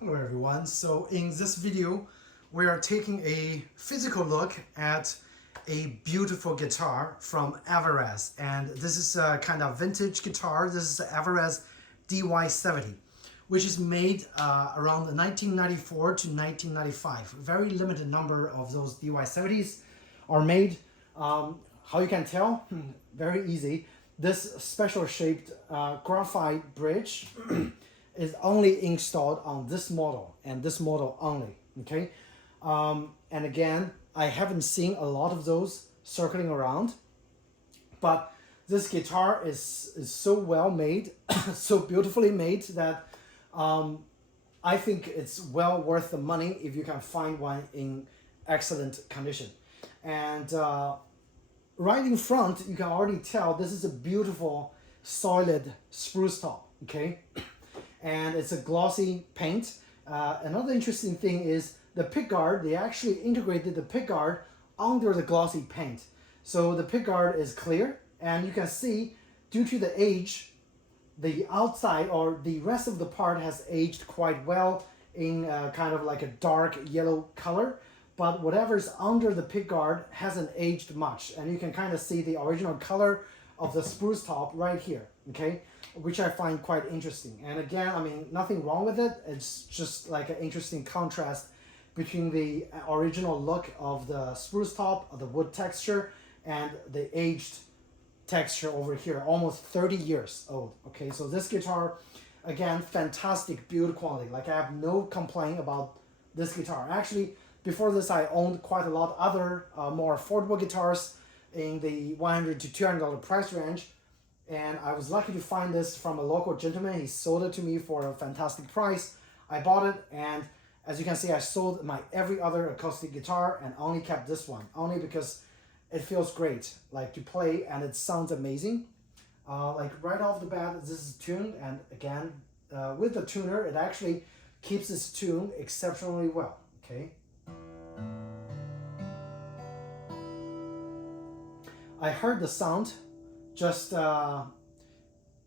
Hello everyone. So in this video we are taking a physical look at a beautiful guitar from Alvarez, and this is a kind of vintage guitar. This is the Alvarez DY-70, which is made around 1994 to 1995. Very limited number of those DY-70s are made. How you can tell? Very easy. This special shaped graphite bridge is only installed on this model and this model only, okay? And again, I haven't seen a lot of those circling around, but this guitar is so well made, so beautifully made that I think it's well worth the money if you can find one in excellent condition. And right in front, you can already tell this is a beautiful solid spruce top, okay? And it's a glossy paint. Another interesting thing is the pickguard. They actually integrated the pickguard under the glossy paint. So the pickguard is clear, and you can see due to the age, the outside or the rest of the part has aged quite well in kind of like a dark yellow color. But whatever's under the pickguard hasn't aged much, and you can kind of see the original color of the spruce top right here, okay? Which I find quite interesting. And again, I mean, nothing wrong with it. It's just like an interesting contrast between the original look of the spruce top, of the wood texture, and the aged texture over here, almost 30 years old. Okay, so this guitar, again, fantastic build quality. Like, I have no complaint about this guitar. Actually, before this, I owned quite a lot other more affordable guitars in the $100 to $200 price range. And I was lucky to find this from a local gentleman. He sold it to me for a fantastic price. I bought it, and as you can see, I sold my every other acoustic guitar and only kept this one, only because it feels great, like, to play, and it sounds amazing. Like right off the bat, this is tuned, and again, with the tuner, it actually keeps its tune exceptionally well, okay? I heard the sound just and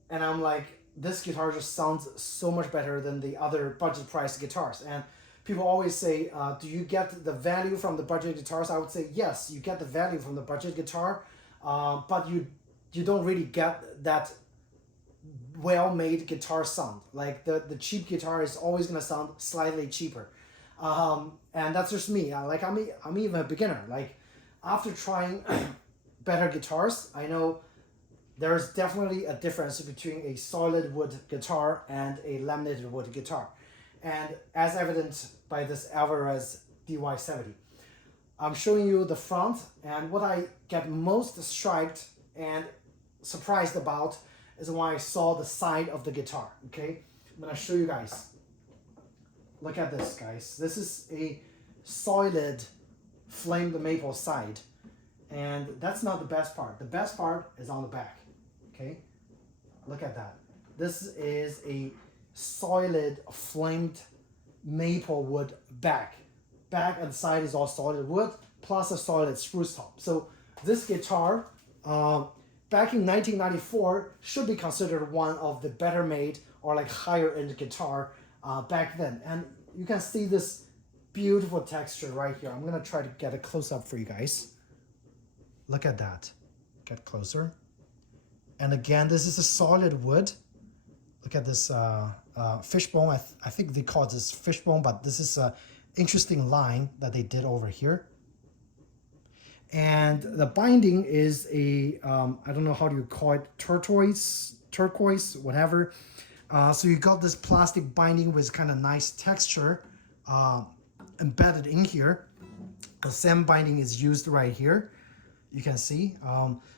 I'm like, this guitar just sounds so much better than the other budget price guitars. And people always say, do you get the value from the budget guitars? I would say yes, you get the value from the budget guitar, but you don't really get that well-made guitar sound. Like the cheap guitar is always gonna sound slightly cheaper, and that's just me. Like, I'm even a beginner. Like, after trying better guitars, I know there's definitely a difference between a solid wood guitar and a laminated wood guitar. And as evident by this Alvarez DY-70. I'm showing you the front, and what I get most striked and surprised about is when I saw the side of the guitar, okay? I'm gonna show you guys. Look at this, guys. This is a solid flamed maple side. And that's not the best part. The best part is on the back, okay? Look at that. This is a solid flamed maple wood back. Back and side is all solid wood, plus a solid spruce top. So this guitar, back in 1994, should be considered one of the better made or like higher end guitar back then. And you can see this beautiful texture right here. I'm gonna try to get a close up for you guys. Look at that. Get closer. And again, this is a solid wood. Look at this fishbone. I think they call this fishbone, but this is an interesting line that they did over here. And the binding is a, I don't know how do you call it, turquoise, whatever. So you got this plastic binding with kind of nice texture embedded in here. The same binding is used right here. You can see.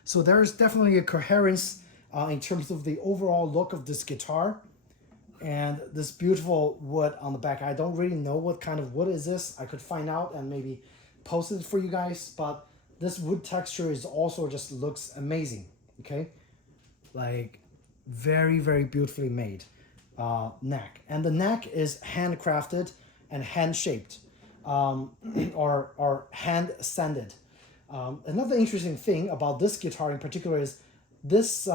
So there's definitely a coherence in terms of the overall look of this guitar. And this beautiful wood on the back. I don't really know what kind of wood is this. I could find out and maybe post it for you guys. But this wood texture is also just looks amazing. Okay? Like, very, very beautifully made neck. And the neck is handcrafted and hand-shaped or hand-sanded. Another interesting thing about this guitar in particular is this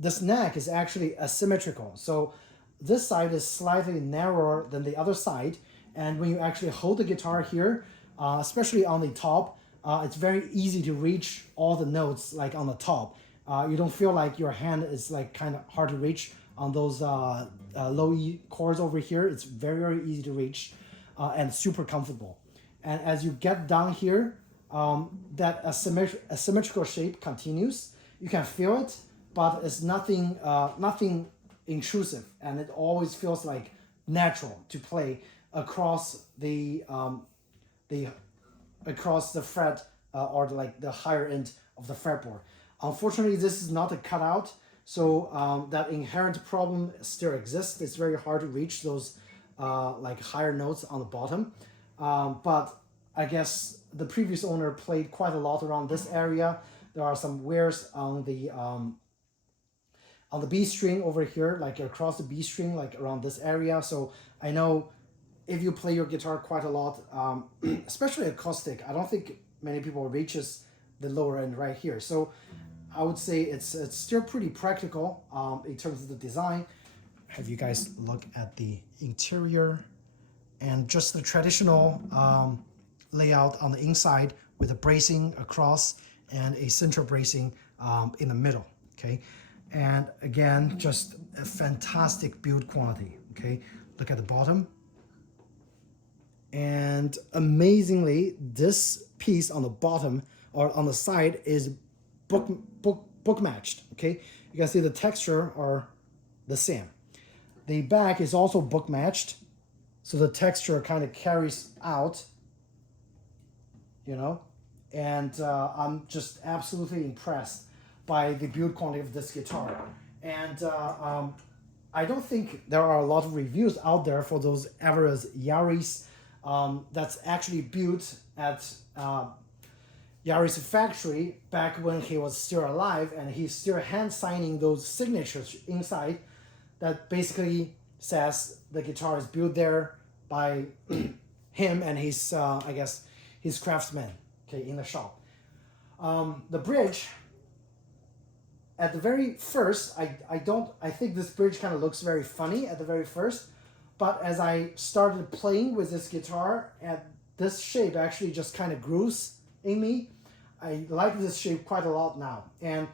this neck is actually asymmetrical. So this side is slightly narrower than the other side, and when you actually hold the guitar here, especially on the top, it's very easy to reach all the notes like on the top. You don't feel like your hand is like kind of hard to reach on those low E chords over here. It's very, very easy to reach and super comfortable. And as you get down here, that asymmetrical shape continues. You can feel it, but it's nothing intrusive, and it always feels like natural to play across the fret or the higher end of the fretboard. Unfortunately, this is not a cutout, so that inherent problem still exists. It's very hard to reach those like higher notes on the bottom. But I guess the previous owner played quite a lot around this area. There are some wears on the B string over here, like across the B string, like around this area. So I know if you play your guitar quite a lot, especially acoustic, I don't think many people reaches the lower end right here. So I would say it's still pretty practical in terms of the design. Have you guys look at the interior and just the traditional layout on the inside with a bracing across and a center bracing in the middle, okay? And again, just a fantastic build quality, okay? Look at the bottom. And amazingly, this piece on the bottom or on the side is book matched, okay? You can see the texture are the same. The back is also book matched, so the texture kind of carries out, you know? And I'm just absolutely impressed by the build quality of this guitar. And I don't think there are a lot of reviews out there for those Alvarez Yairis that's actually built at Yairi's factory back when he was still alive, and he's still hand signing those signatures inside that basically says the guitar is built there by him and his, I guess, his craftsmen, okay, in the shop. The bridge, at the very first, I think this bridge kind of looks very funny at the very first, but as I started playing with this guitar, and this shape actually just kind of grooves in me. I like this shape quite a lot now, and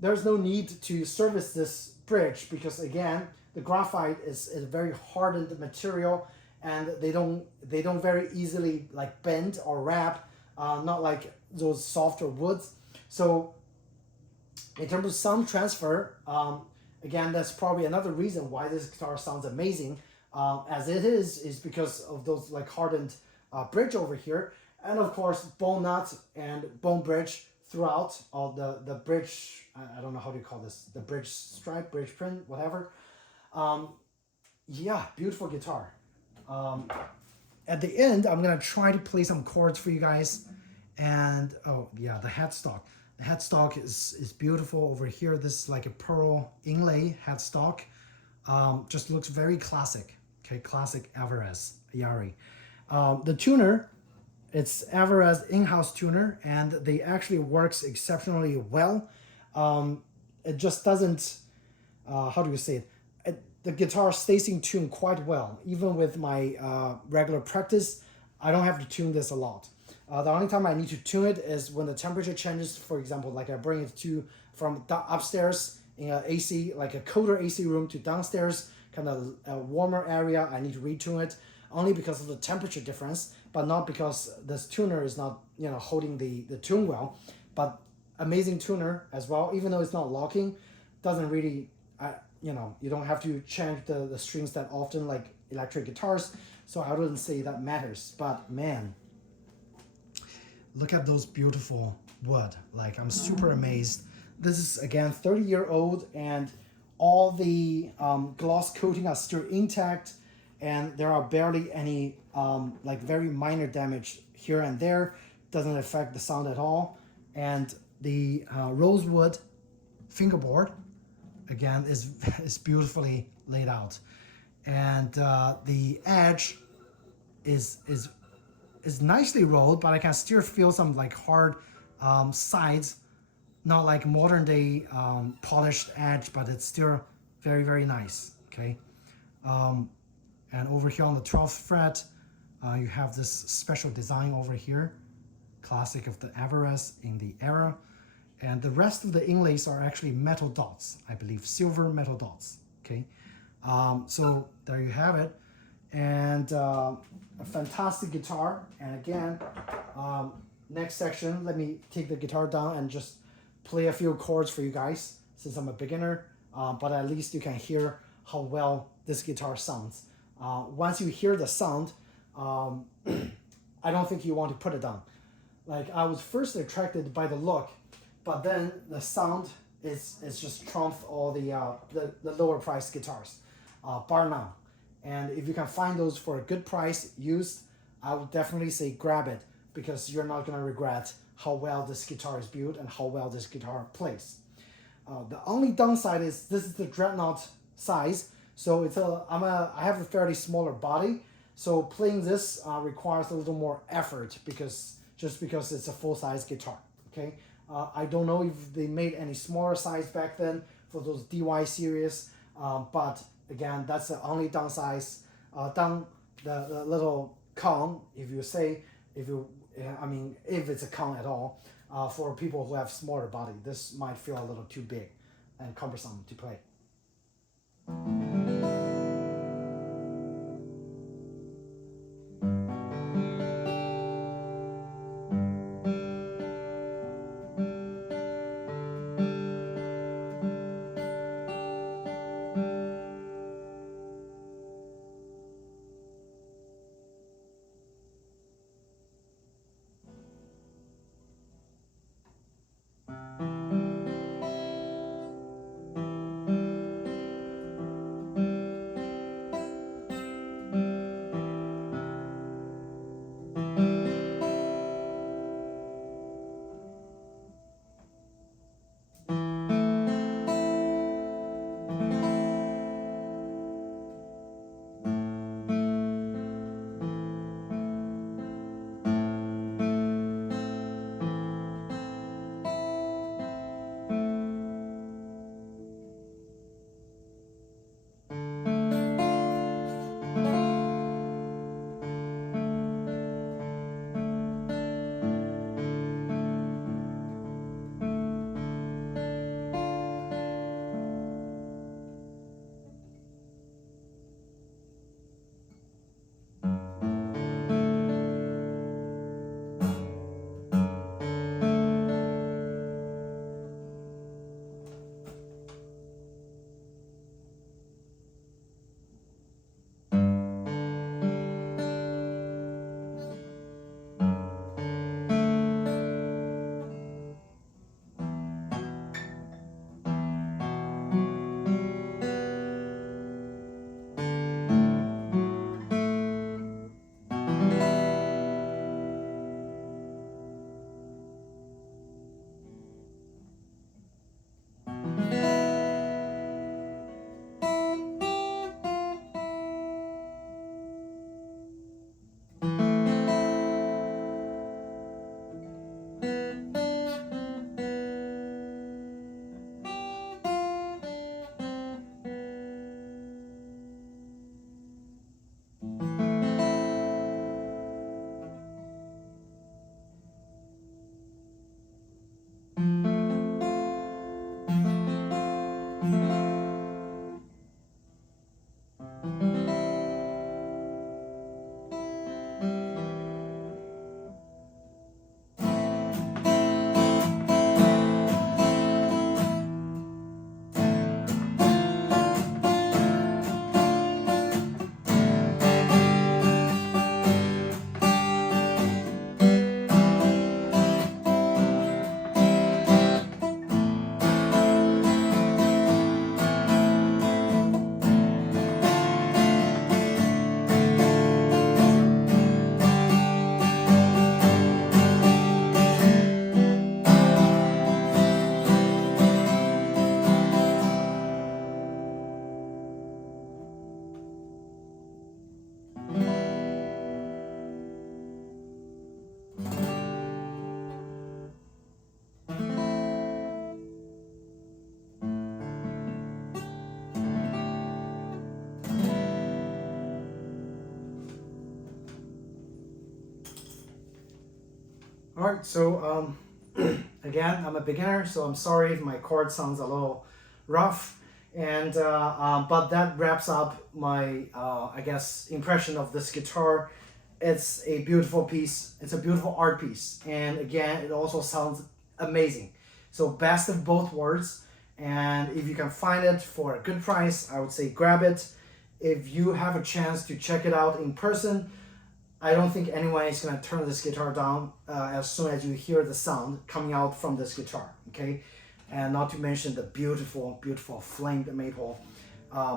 there's no need to service this bridge because again, the graphite is a very hardened material, and they don't very easily like bend or wrap, not like those softer woods. So in terms of sound transfer, again, that's probably another reason why this guitar sounds amazing as it is because of those like hardened bridge over here, and of course bone nut and bone bridge throughout all the bridge. I don't know how to call this, the bridge stripe, bridge print, whatever. Yeah, beautiful guitar. At the end, I'm gonna try to play some chords for you guys, and oh yeah, the headstock. The headstock is beautiful over here. This is like a pearl inlay headstock. Just looks very classic. Okay, classic Alvarez Yairi. The tuner, it's Alvarez in-house tuner, and they actually works exceptionally well. It just doesn't, how do you say it? The guitar stays in tune quite well. Even with my regular practice, I don't have to tune this a lot. The only time I need to tune it is when the temperature changes. For example, like I bring it from upstairs in a AC, like a colder AC room, to downstairs, kind of a warmer area. I need to retune it only because of the temperature difference, but not because this tuner is not, you know, holding the tune well. But amazing tuner as well, even though it's not locking, doesn't really, you know, you don't have to change the strings that often like electric guitars. So I wouldn't say that matters, but man, look at those beautiful wood. Like, I'm super amazed. This is again 30-year-old, and all the gloss coating are still intact, and there are barely any like very minor damage here and there. Doesn't affect the sound at all. And the rosewood fingerboard again is beautifully laid out, and the edge is nicely rolled, but I can still feel some like hard sides, not like modern day polished edge, but it's still very, very nice. Okay, And over here on the 12th fret, you have this special design over here, classic of the Alvarez in the era. And the rest of the inlays are actually metal dots, I believe, silver metal dots. Okay, so there you have it. And a fantastic guitar. And again, next section, let me take the guitar down and just play a few chords for you guys, since I'm a beginner, but at least you can hear how well this guitar sounds. Once you hear the sound, I don't think you want to put it down. Like, I was first attracted by the look, but then the sound is just trumps all the lower price guitars, bar none. And if you can find those for a good price used, I would definitely say grab it, because you're not gonna regret how well this guitar is built and how well this guitar plays. The only downside is this is the Dreadnought size, so I have a fairly smaller body, so playing this requires a little more effort because it's a full-size guitar. Okay, I don't know if they made any smaller size back then for those DY series, but again, that's the only downside. The little con, if it's a con at all, for people who have smaller body, this might feel a little too big and cumbersome to play. All right, so again, I'm a beginner, so I'm sorry if my chord sounds a little rough, and but that wraps up my I guess impression of this guitar. It's a beautiful piece. It's a beautiful art piece, and again, it also sounds amazing. So best of both worlds, and if you can find it for a good price, I would say grab it. If you have a chance to check it out in person, I don't think anyone is going to turn this guitar down as soon as you hear the sound coming out from this guitar, okay? And not to mention the beautiful, beautiful flamed maple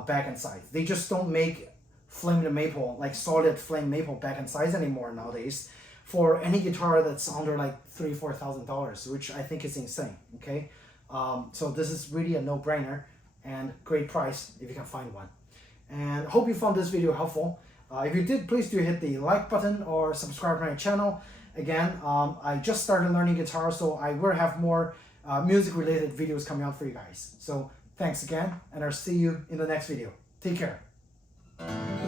back and sides. They just don't make flamed maple, like solid flame maple back and sides anymore nowadays for any guitar that's under like $3,000-$4,000, which I think is insane, okay? So this is really a no-brainer and great price if you can find one. And hope you found this video helpful. If you did, please do hit the like button or subscribe to my channel. Again, I just started learning guitar, so I will have more music-related videos coming out for you guys. So thanks again, and I'll see you in the next video. Take care.